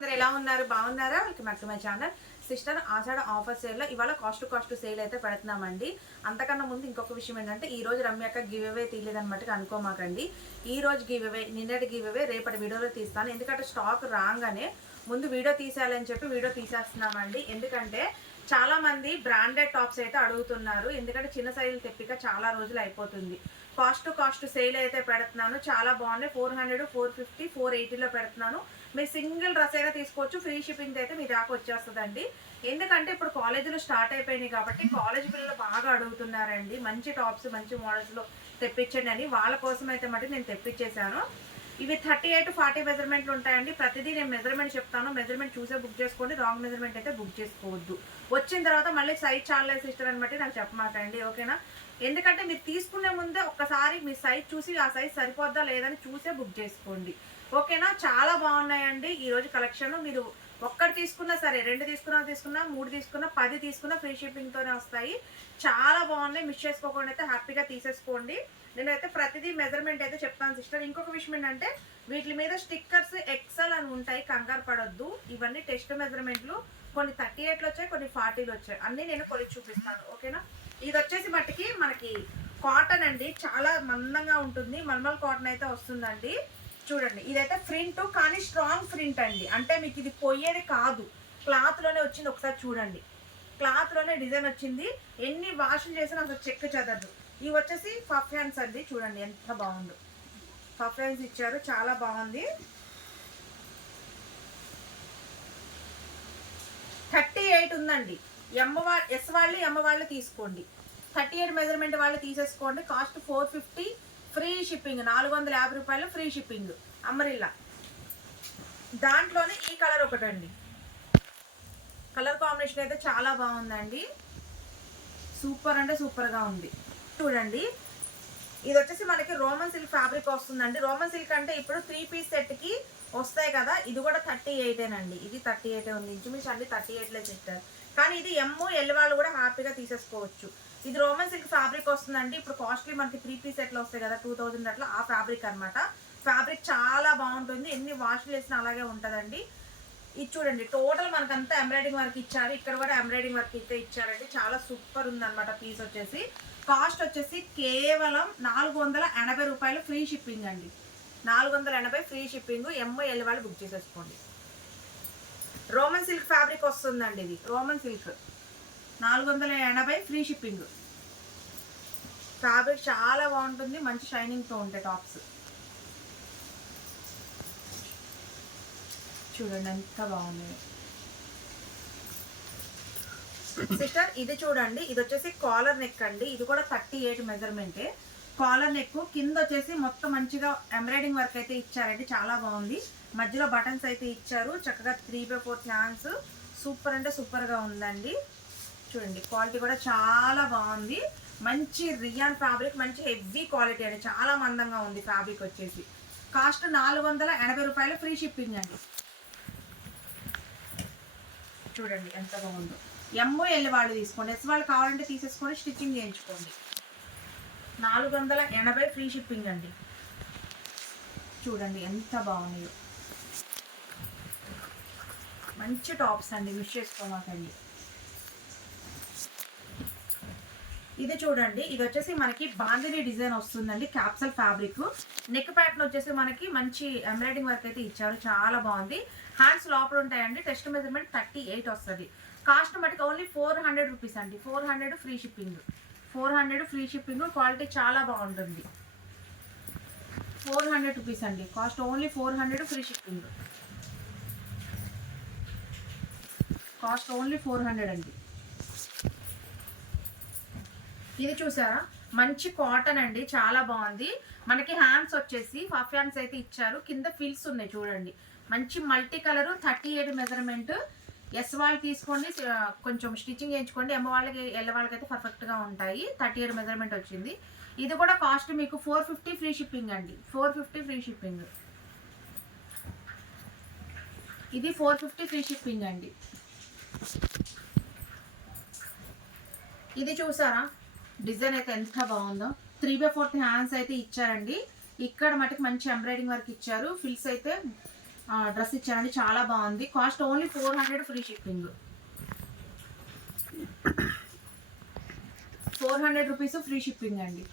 అందరు ఎలా ఉన్నారు? బాగున్నారా? Welcome back to my channel. Sister Ashadha offer సేల్లో ఇవాళ కాస్ట్ కాస్ట్ సేల్ అయితే పెడుతున్నామండి. అంతకన్నా ముందు ఇంకొక విషయం ఏంటంటే ఈ రోజు రమ్యక గివ్ అవే తీయలేదన్నమాట అనుకోమాకండి. ఈ రోజు గివ్ అవే నిన్నటి గివ్ అవే రేపటి వీడియోలో తీస్తాను. ఎందుకంటే స్టాక్ రాగానే ముందు వీడియో తీసేయాలని చెప్పి వీడియో తీసేస్తున్నామండి. ఎందుకంటే చాలామంది బ్రాండెడ్ టాప్స్ అయితే అడుగుతున్నారు. ఎందుకంటే చిన్న సైజులు తెప్పిక చాలా రోజులు అయిపోతుంది. కాస్ట్ టు కాస్ట్ సేల్ అయితే పెడుతున్నాను. చాలా బాగున్నాయి. Four hundred four fifty four ఎయిటీలో పెడుతున్నాను. మీరు సింగిల్ డ్రెస్ అయినా తీసుకోవచ్చు. ఫ్రీ షిప్పింగ్ అయితే మీ దాకా వచ్చేస్తుందండి. ఎందుకంటే ఇప్పుడు కాలేజీలు స్టార్ట్ అయిపోయినాయి కాబట్టి కాలేజ్ పిల్లలు బాగా అడుగుతున్నారండి. మంచి టాప్స్ మంచి మోడల్స్లో తెప్పించండి అని. వాళ్ళ కోసం అయితే మటు నేను తెప్పించేశాను. ఇవి థర్టీ ఎయిట్ ఫార్టీ మెజర్మెంట్లు ఉంటాయండి. ప్రతిదీ నేను మెజర్మెంట్ చెప్తాను. మెజర్మెంట్ చూసే బుక్ చేసుకోండి. రాంగ్ మెజర్మెంట్ అయితే బుక్ చేసుకోవద్దు. వచ్చిన తర్వాత మళ్ళీ సైజ్ చాలా సిస్టర్ అని బట్టి నాకు చెప్పమాకండి. ఓకేనా? ఎందుకంటే మీరు తీసుకునే ముందే ఒక్కసారి మీ సైజ్ చూసి ఆ సైజ్ సరిపోద్దా లేదని చూసే బుక్ చేసుకోండి. ఓకేనా? చాలా బాగున్నాయండి. ఈరోజు కలెక్షన్ మీరు ఒక్కటి తీసుకున్నా సరే రెండు తీసుకున్నా తీసుకున్నా మూడు తీసుకున్నా పది తీసుకున్నా ఫ్రీ షిప్పింగ్తోనే వస్తాయి. చాలా బాగున్నాయి. మిస్ చేసుకోకుండా అయితే హ్యాపీగా తీసేసుకోండి. నేనైతే ప్రతిదీ మెజర్మెంట్ అయితే చెప్తాను సిస్టర్ ఇంకొక విషయం ఏంటంటే వీటి మీద స్టిక్కర్స్ ఎక్సెల్ అని ఉంటాయి కంగారు పడొద్దు. ఇవన్నీ టెస్ట్ మెజర్మెంట్లు కొన్ని థర్టీ ఎయిట్లు వచ్చాయి కొన్ని ఫార్టీలు వచ్చాయి. అన్నీ నేను కొలిచి చూపిస్తాను ఓకేనా ఇది వచ్చేసి మట్టికి మనకి కాటన్ అండి. చాలా మందంగా ఉంటుంది. మల్మల్ కాటన్ అయితే వస్తుందండి. చూడండి ఇదైతే ప్రింట్ కానీ స్ట్రాంగ్ ప్రింట్ అండి. అంటే మీకు ఇది పోయేది కాదు. క్లాత్లోనే వచ్చింది ఒకసారి చూడండి. క్లాత్లోనే డిజైన్ వచ్చింది. ఎన్ని వాషులు చేసినా అసలు చెక్ చదరదు ఇవి వచ్చేసి పఫ్ హ్యాండ్స్ అండి. చూడండి ఎంత బాగుందో. పఫ్ హ్యాండ్స్ ఇచ్చారు. చాలా బాగుంది. థర్టీ ఎయిట్ ఉందండి. ఎమ్మ వా ఎస్ వాళ్ళు ఎమ్మ వాళ్ళు తీసుకోండి. థర్టీ ఎయిట్ మెజర్మెంట్ వాళ్ళు తీసేసుకోండి. Cost four fifty. Free shipping. నాలుగు వందల యాభై రూపాయలు ఫ్రీ షిప్పింగ్. అమరిల్లా. దాంట్లోనే ఈ కలర్ ఒకటండి. కలర్ కాంబినేషన్ అయితే చాలా బాగుందండి. సూపర్ అంటే సూపర్గా ఉంది. చూడండి. ఇది వచ్చేసి మనకి రోమన్ సిల్క్ ఫ్యాబ్రిక్ వస్తుందండి. రోమన్ సిల్క్ అంటే ఇప్పుడు త్రీ పీస్ సెట్కి వస్తాయి కదా ఇది కూడా థర్టీ ఎయిటేనండి ఇది థర్టీ ఎయిటే ఉంది. ఇంచుమించు అన్ని థర్టీ ఎయిట్లో చెప్పారు కానీ ఇది ఎమ్ము ఎల్ వాళ్ళు కూడా హ్యాపీగా తీసేసుకోవచ్చు. ఇది రోమన్ సిల్క్ ఫ్యాబ్రిక్ వస్తుందండి. ఇప్పుడు కాస్ట్లీ మనకి త్రీ పీస్ సెట్లు వస్తాయి కదా టూ థౌజండ్ అట్లా ఆ ఫ్యాబ్రిక్ అన్నమాట. ఫ్యాబ్రిక్ చాలా బాగుంటుంది. ఎన్ని వాష్లు వేసినా అలాగే ఉంటుందండి. ఇది చూడండి. టోటల్ మనకంతా ఎంబ్రాయిడింగ్ వర్క్ ఇచ్చారు. ఇక్కడ కూడా ఎంబ్రాయిడింగ్ వర్క్ అయితే ఇచ్చారండి. చాలా సూపర్ ఉందన్నమాట పీస్ వచ్చేసి. కాస్ట్ వచ్చేసి కేవలం నాలుగు వందల ఎనభై రూపాయలు ఫ్రీ షిప్పింగ్ అండి. నాలుగు వందల ఎనభై ఫ్రీ షిప్పింగ్ ఎంఐఎల్ వాళ్ళు బుక్ చేసేసుకోండి. రోమన్ సిల్క్ ఫ్యాబ్రిక్ వస్తుందండి ఇది. Roman silk. నాలుగు వందల ఎనభై ఫ్రీ షిప్పింగ్. ఫ్యాబ్రిక్ చాలా బాగుంటుంది మంచి షైనింగ్తో ఉంటాయి టాప్స్. చూడండి ఎంత బాగుంది సిస్టర్ ఇది చూడండి ఇది వచ్చేసి కాలర్ నెక్ అండి. ఇది కూడా థర్టీ ఎయిట్ మెజర్మెంటే కాలర్ నెక్ కింద వచ్చేసి మొత్తం మంచిగా ఎంబ్రాయిడింగ్ వర్క్ అయితే ఇచ్చారండి. చాలా బాగుంది. మధ్యలో బటన్స్ అయితే ఇచ్చారు. చక్కగా three by four hands super అంటే సూపర్గా ఉందండి. చూడండి క్వాలిటీ కూడా చాలా బాగుంది. మంచి రియాన్ ఫ్యాబ్రిక్ మంచి హెవీ క్వాలిటీ అండి. చాలా మందంగా ఉంది ఫ్యాబ్రిక్ వచ్చేసి. కాస్ట్ నాలుగు వందల ఎనభై రూపాయలు ఫ్రీ షిప్పింగ్ అండి. చూడండి ఎంత బాగుందో. ఎమ్మో ఎల్ వాళ్ళు తీసుకోండి. ఎస్ వాళ్ళు కావాలంటే తీసేసుకొని స్టిచ్చింగ్ చేయించుకోండి. నాలుగు వందల ఎనభై ఫ్రీ షిప్పింగ్ అండి. చూడండి ఎంత బాగున్నాయో. మంచి టాప్స్ అండి. విష్ చేసుకోమాకండి. ఇది చూడండి. ఇది వచ్చేసి మనకి బాందిని డిజైన్ వస్తుందండి. క్యాప్సల్ ఫ్యాబ్రిక్ నెక్ ప్యాటర్న్ వచ్చేసి మనకి మంచి ఎంబ్రాయిడింగ్ వర్క్ అయితే ఇచ్చారు. చాలా బాగుంది. హ్యాండ్స్ లోపల ఉంటాయండి. టెస్ట్ మెజర్మెంట్ థర్టీ ఎయిట్ వస్తుంది. కాస్ట్ మటుకు ఓన్లీ ఫోర్ హండ్రెడ్ రూపీస్ అండి. Four hundred free shipping four hundred free shipping quality చాలా బాగుంటుంది. ఫోర్ హండ్రెడ్ రూపీస్ అండి. Cost only four hundred free shipping cost only four hundred అండి. ఇది చూసారా? మంచి కాటన్ అండి. చాలా బాగుంది. మనకి హ్యాండ్స్ వచ్చేసి హాఫ్ హ్యాండ్స్ అయితే ఇచ్చారు. కింద ఫిల్స్ ఉన్నాయి చూడండి. మంచి multi colour thirty eight measurement. S వాళ్ళు తీసుకోండి కొంచెం స్టిచ్చింగ్ చేయించుకోండి. ఎమ్మ వాళ్ళకి ఎల్ల వాళ్ళకైతే అయితే పర్ఫెక్ట్గా ఉంటాయి. థర్టీ ఎయిట్ మెజర్మెంట్ వచ్చింది. ఇది కూడా కాస్ట్ మీకు ఫోర్ ఫిఫ్టీ ఫ్రీ షిప్పింగ్ అండి. Four fifty free shipping. ఇది ఫోర్ ఫిఫ్టీ ఫ్రీ షిప్పింగ్ అండి. ఇది చూసారా? డిజైన్ అయితే ఎంత బాగుందో. త్రీ బై ఫోర్త్ హ్యాండ్స్ అయితే ఇచ్చారండి. ఇక్కడ మటుకు మంచి ఎంబ్రాయిడింగ్ వర్క్ ఇచ్చారు. ఫిల్స్ అయితే డ్రెస్ ఇచ్చారండి. చాలా బాగుంది. Cost only four hundred free shipping. Four hundred rupees free shipping అండి.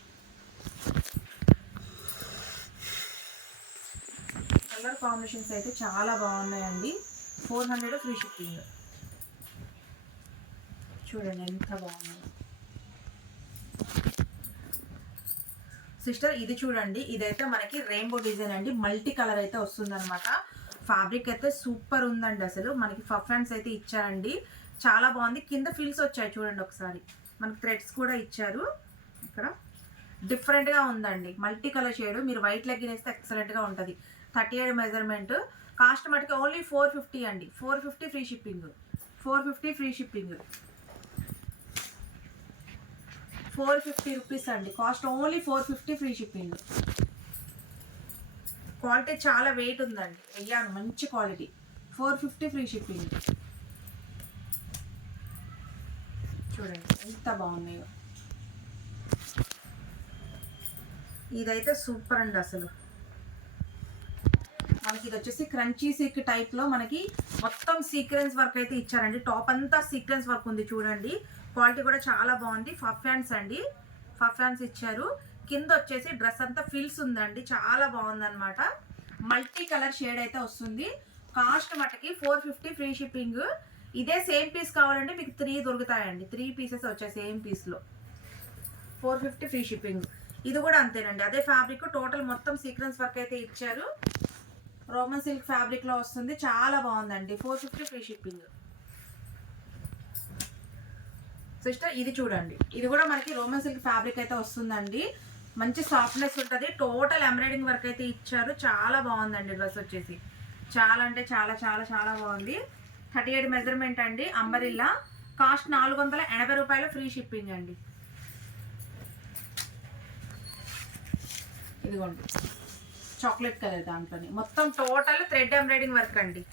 కలర్ కాంబినేషన్స్ అయితే చాలా బాగున్నాయండి. Four hundred free shipping. చూడండి ఎంత బాగుంది. సిస్టర్ ఇది చూడండి. ఇదైతే మనకి రెయిన్బో డిజైన్ అండి. మల్టీ కలర్ అయితే వస్తుంది అనమాట ఫ్యాబ్రిక్ అయితే సూపర్ ఉందండి అసలు. మనకి ఫఫ్రాన్స్ అయితే ఇచ్చారండి. చాలా బాగుంది. కింద ఫిల్స్ వచ్చాయి చూడండి ఒకసారి. మనకి థ్రెడ్స్ కూడా ఇచ్చారు. ఇక్కడ డిఫరెంట్గా ఉందండి. Multi colour shade. మీరు వైట్ లెగ్గిన్ వేస్తే ఎక్సలెంట్గా ఉంటుంది. Thirty eight measurement. కాస్ట్ మటుకు ఓన్లీ ఫోర్ ఫిఫ్టీ అండి. Four fifty free shipping. Four fifty free shipping. Four fifty rupees అండి. Cost only four fifty free shipping. Quality చాలా వెయిట్ ఉందండి. అయ్యాను మంచి quality. Four fifty free shipping చూడండి ఎంత బాగున్నాయో. ఇదైతే సూపర్ అండి అసలు. మనకి ఇది వచ్చేసి క్రంచీ సిక్ టైప్లో మనకి మొత్తం సీక్వెన్స్ వర్క్ అయితే ఇచ్చారండి. టాప్ అంతా సీక్వెన్స్ వర్క్ ఉంది చూడండి. క్వాలిటీ కూడా చాలా బాగుంది. ఫఫ్ హ్యాండ్స్ అండి. ఫఫ్ హ్యాండ్స్ ఇచ్చారు. కింద వచ్చేసి డ్రెస్ అంతా ఫిల్స్ ఉందండి. చాలా బాగుందనమాట మల్టీ కలర్ షేడ్ అయితే వస్తుంది. కాస్ట్ మటుకి ఫోర్ ఫిఫ్టీ ఫ్రీ షిప్పింగ్. ఇదే సేమ్ పీస్ కావాలంటే మీకు త్రీ దొరుకుతాయండి. త్రీ పీసెస్ వచ్చాయి same పీస్లో. Four fifty free shipping. ఇది కూడా అంతేనండి. అదే ఫ్యాబ్రిక్ టోటల్ మొత్తం సీక్వెన్స్ వర్క్ అయితే ఇచ్చారు. రోమన్ సిల్క్ ఫ్యాబ్రిక్లో వస్తుంది. చాలా బాగుందండి. Four fifty free shipping. Sister ఇది చూడండి. ఇది కూడా మనకి రోమన్ సిల్క్ ఫ్యాబ్రిక్ అయితే వస్తుందండి. మంచి సాఫ్ట్నెస్ ఉంటుంది. టోటల్ ఎంబ్రాయిడింగ్ వర్క్ అయితే ఇచ్చారు. చాలా బాగుందండి డ్రెస్ వచ్చేసి. చాలా అంటే చాలా చాలా చాలా బాగుంది. థర్టీ ఎయిట్ మెజర్మెంట్ అండి. అంబరిల్లా. కాస్ట్ నాలుగు వందల ఎనభై రూపాయలు. ఫ్రీ షిప్పింగ్ అండి. ఇదిగోండి. చాక్లెట్ కలర్ దాంట్లోని. మొత్తం టోటల్ థ్రెడ్ ఎంబ్రాయిడింగ్ వర్క్ అండి.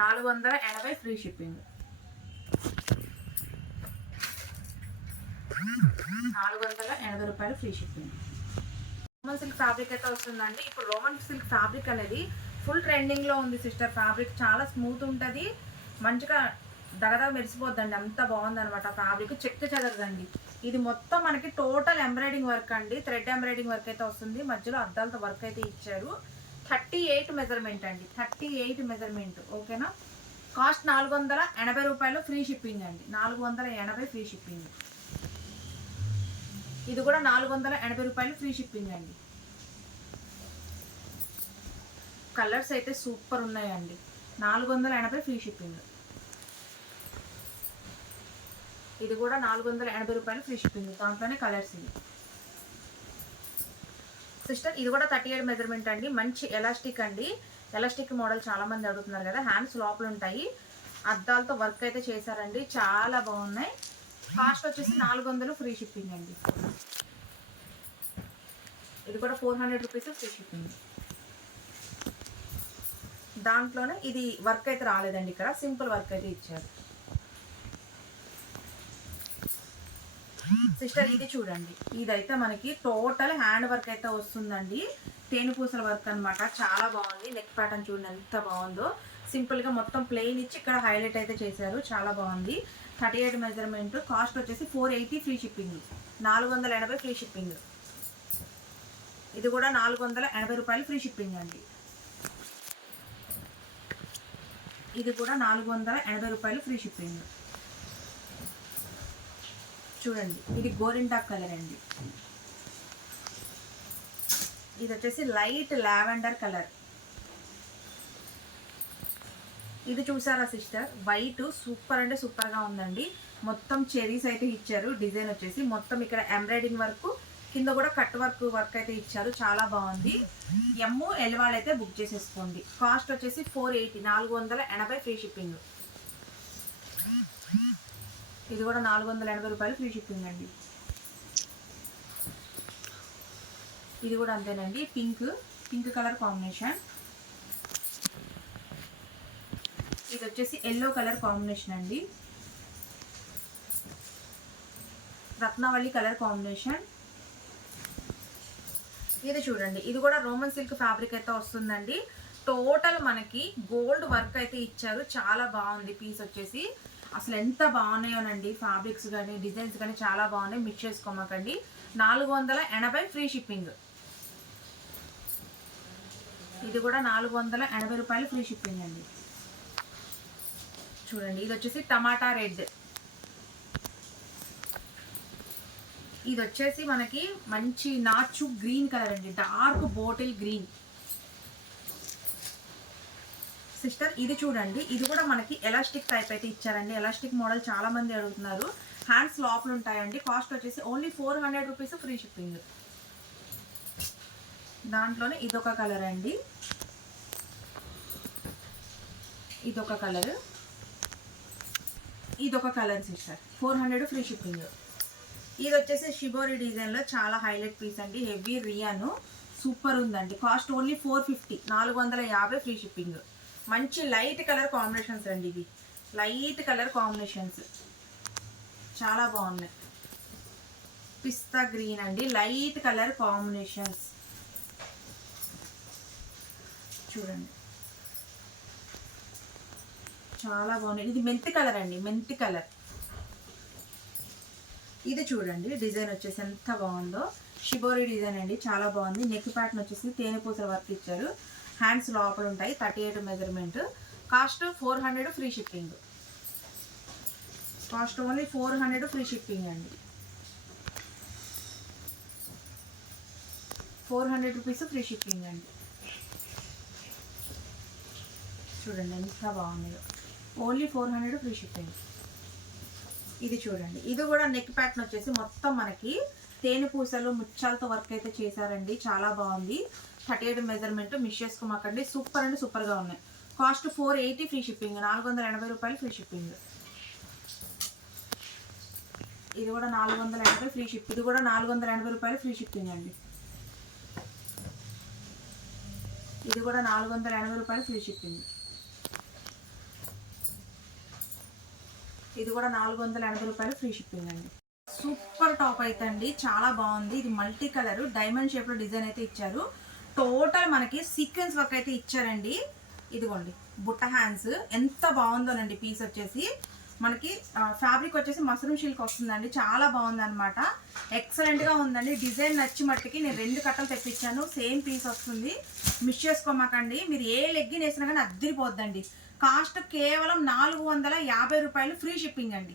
నాలుగు వందల ఎనభై ఫ్రీ షిప్పింగ్ నాలుగు వందల ఎనభై రూపాయలు free shipping. Roman silk fabric అయితే వస్తుందండి. ఇప్పుడు రోమన్ సిల్క్ ఫ్యాబ్రిక్ అనేది ఫుల్ ట్రెండింగ్లో ఉంది సిస్టర్. ఫ్యాబ్రిక్ చాలా స్మూత్ ఉంటుంది. మంచిగా దగదగ మెరిసిపోద్దండి. అంత బాగుందనమాట ఫ్యాబ్రిక్. చెక్క చెదరదండి. ఇది మొత్తం మనకి టోటల్ ఎంబ్రాయిడింగ్ వర్క్ అండి. థ్రెడ్ ఎంబ్రాయిడింగ్ వర్క్ అయితే వస్తుంది. మధ్యలో అద్దాలతో వర్క్ అయితే ఇచ్చారు. థర్టీ ఎయిట్ మెజర్మెంట్ అండి. Thirty eight measurement. ఓకేనా? కాస్ట్ నాలుగు వందల ఎనభై రూపాయలు ఫ్రీ షిప్పింగ్ అండి. నాలుగు వందల ఎనభై ఫ్రీ షిప్పింగ్. ఇది కూడా నాలుగు వందల ఎనభై రూపాయలు ఫ్రీ షిప్పింగ్ అండి. కలర్స్ అయితే సూపర్ ఉన్నాయండి. నాలుగు వందల ఎనభై ఫ్రీ షిప్పింగ్. ఇది కూడా నాలుగు వందల ఎనభై రూపాయలు ఫ్రీ షిప్పింగ్. దాంట్లోనే కలర్స్ ఇవి. సిస్టర్ ఇది కూడా థర్టీ ఎయిట్ మెజర్మెంట్ అండి. మంచి ఎలాస్టిక్ అండి. ఎలాస్టిక్ మోడల్ చాలా మంది అడుగుతున్నారు కదా. హ్యాండ్స్ లోపల ఉంటాయి. అద్దాలతో వర్క్ అయితే చేశారండి. చాలా బాగున్నాయి. కాస్ట్ వచ్చేసి నాలుగు వందలు ఫ్రీ షిప్పింగ్ అండి. ఇది కూడా four hundred rupees free shipping. దాంట్లోనే ఇది వర్క్ అయితే రాలేదండి ఇక్కడ. సింపుల్ వర్క్ అయితే ఇచ్చారు. సిస్టర్ ఇది చూడండి. ఇదైతే మనకి టోటల్ హ్యాండ్ వర్క్ అయితే వస్తుందండి. తేనెపూసల వర్క్ అన్నమాట. చాలా బాగుంది. నెక్ ప్యాటర్న్ చూడండి ఎంత బాగుందో. సింపుల్గా మొత్తం ప్లెయిన్ ఇచ్చి ఇక్కడ హైలైట్ అయితే చేశారు. చాలా బాగుంది. థర్టీ ఎయిట్ మెజర్మెంట్ కాస్ట్ వచ్చేసి ఫోర్ ఎయిటీ ఫ్రీ షిప్పింగ్ నాలుగు వందల ఎనభై ఫ్రీ షిప్పింగ్ ఇది కూడా నాలుగు వందల ఎనభై రూపాయలు ఫ్రీ షిప్పింగ్ అండి. ఇది కూడా నాలుగు వందల ఎనభై రూపాయలు ఫ్రీ షిప్పింగ్ చూడండి ఇది గోరింటాక్ కలర్ అండి. ఇది వచ్చేసి లైట్ లావెండర్ కలర్ ఇది చూసారా సిస్టర్? వైట్ సూపర్ అంటే సూపర్గా ఉందండి. మొత్తం చెరీస్ అయితే ఇచ్చారు. డిజైన్ వచ్చేసి మొత్తం ఇక్కడ ఎంబ్రాయిడింగ్ వర్క్ కింద కూడా కట్ వర్క్ వర్క్ అయితే ఇచ్చారు. చాలా బాగుంది. ఎమ్ము ఎల్వాళ్ళు అయితే బుక్ చేసేసుకోండి. కాస్ట్ వచ్చేసి ఫోర్ ఎయిటీ నాలుగు వందల ఎనభై ఫ్రీ షిప్పింగ్ ఇది కూడా నాలుగు వందల ఎనభై రూపాయలు ఫ్రీ షిప్పింగ్ అండి. ఇది కూడా అంతేనండి. పింక్ పింక్ కలర్ కాంబినేషన్ ఇది వచ్చేసి ఎల్లో కలర్ కాంబినేషన్ అండి. రత్నావళి కలర్ కాంబినేషన్. ఇది చూడండి ఇది కూడా రోమన్ సిల్క్ ఫ్యాబ్రిక్ అయితే వస్తుందండి. టోటల్ మనకి గోల్డ్ వర్క్ అయితే ఇచ్చారు. చాలా బాగుంది పీస్ వచ్చేసి. అసలు ఎంత బాగున్నాయోనండి ఫ్యాబ్రిక్స్ కానీ డిజైన్స్ కానీ చాలా బాగున్నాయి. మిక్స్ చేసుకోమాకండి. నాలుగు వందల ఎనభై ఫ్రీ షిప్పింగ్. ఇది కూడా నాలుగు వందల ఎనభై రూపాయలు ఫ్రీ షిప్పింగ్ అండి. చూడండి. ఇది వచ్చేసి టమాటా రెడ్. ఇది వచ్చేసి మనకి మంచి నాచు గ్రీన్ కలర్ అండి. Dark bottle green. సిస్టర్ ఇది చూడండి. ఇది కూడా మనకి ఎలాస్టిక్ టైప్ అయితే ఇచ్చారండి. ఎలాస్టిక్ మోడల్ చాలా మంది అడుగుతున్నారు. హ్యాండ్స్ లోపల ఉంటాయండి. కాస్ట్ వచ్చేసి only four hundred rupees free shipping. దాంట్లోనే ఇదొక కలర్ అండి. ఇదొక కలర్. ఇదొక colour sister four hundred free shipping. ఇది వచ్చేసి షిబోరి డిజైన్లో చాలా హైలైట్ పీస్ అండి. హెవీ రియాను. సూపర్ ఉందండి. Cost only four fifty. నాలుగు వందల యాభై ఫ్రీ షిప్పింగ్. మంచి లైట్ కలర్ కాంబినేషన్స్ అండి ఇవి. Light colour combinations. చాలా బాగున్నాయి. పిస్తా గ్రీన్ అండి. Light colour combinations. చూడండి. చాలా బాగున్నాయి. ఇది మెంతి కలర్ అండి మెంతి కలర్. ఇది చూడండి డిజైన్ వచ్చేసి ఎంత బాగుందో. షిబోరి డిజైన్ అండి చాలా బాగుంది. నెక్ ప్యాటర్న్ వచ్చేసి తేనెపూసల వర్క్ ఇచ్చారు. హ్యాండ్స్ లోపల ఉంటాయి thirty eight measurement cost four hundred free shipping cost only four hundred free shipping అండి. Four hundred rupees free shipping అండి. చూడండి ఎంత బాగుంది only four hundred free shipping. ఇది చూడండి. ఇది కూడా నెక్ ప్యాటర్న్ వచ్చేసి మొత్తం మనకి తేనె పూసలు ముత్యాలతో వర్క్ అయితే చేశారండి. చాలా బాగుంది. థర్టీ ఎయిట్ మెజర్మెంట్ మిస్ చేసుకోమాకండి సూపర్ అండి సూపర్గా ఉన్నాయి. Cost four eighty free shipping నాలుగు వందల ఎనభై రూపాయలు ఫ్రీ షిప్పింగ్ ఇది కూడా నాలుగు వందల ఎనభై ఫ్రీ షిప్ ఇది కూడా నాలుగు వందల ఎనభై రూపాయలు ఫ్రీ షిప్పింగ్ అండి. ఇది కూడా నాలుగు వందల ఎనభై రూపాయలు ఫ్రీ షిప్పింగ్ ఇది కూడా నాలుగు వందల ఎనభై రూపాయలు ఫ్రీ షిప్పింగ్ అండి. సూపర్ టాప్ అయితే అండి చాలా బాగుంది. ఇది మల్టీ కలర్ డైమండ్ షేప్లో డిజైన్ అయితే ఇచ్చారు. టోటల్ మనకి సీక్వెన్స్ వర్క్ అయితే ఇచ్చారండి. ఇదిగోండి బుట్ట హ్యాండ్స్. ఎంత బాగుందోనండి పీస్ వచ్చేసి. మనకి ఫ్యాబ్రిక్ వచ్చేసి మసరూమ్ సిల్క్ వస్తుందండి. చాలా బాగుంది అనమాట ఎక్సలెంట్గా ఉందండి. డిజైన్ నచ్చి మట్టుకి నేను రెండు కట్టలు తెప్పించాను. సేమ్ పీస్ వస్తుంది. మిస్ చేసుకోమాకండి. మీరు ఏ లెగ్గిన్ వేసినా కానీ అద్దరిపోద్దండి. కాస్ట్ కేవలం నాలుగు వందల యాభై రూపాయలు ఫ్రీ షిప్పింగ్ అండి.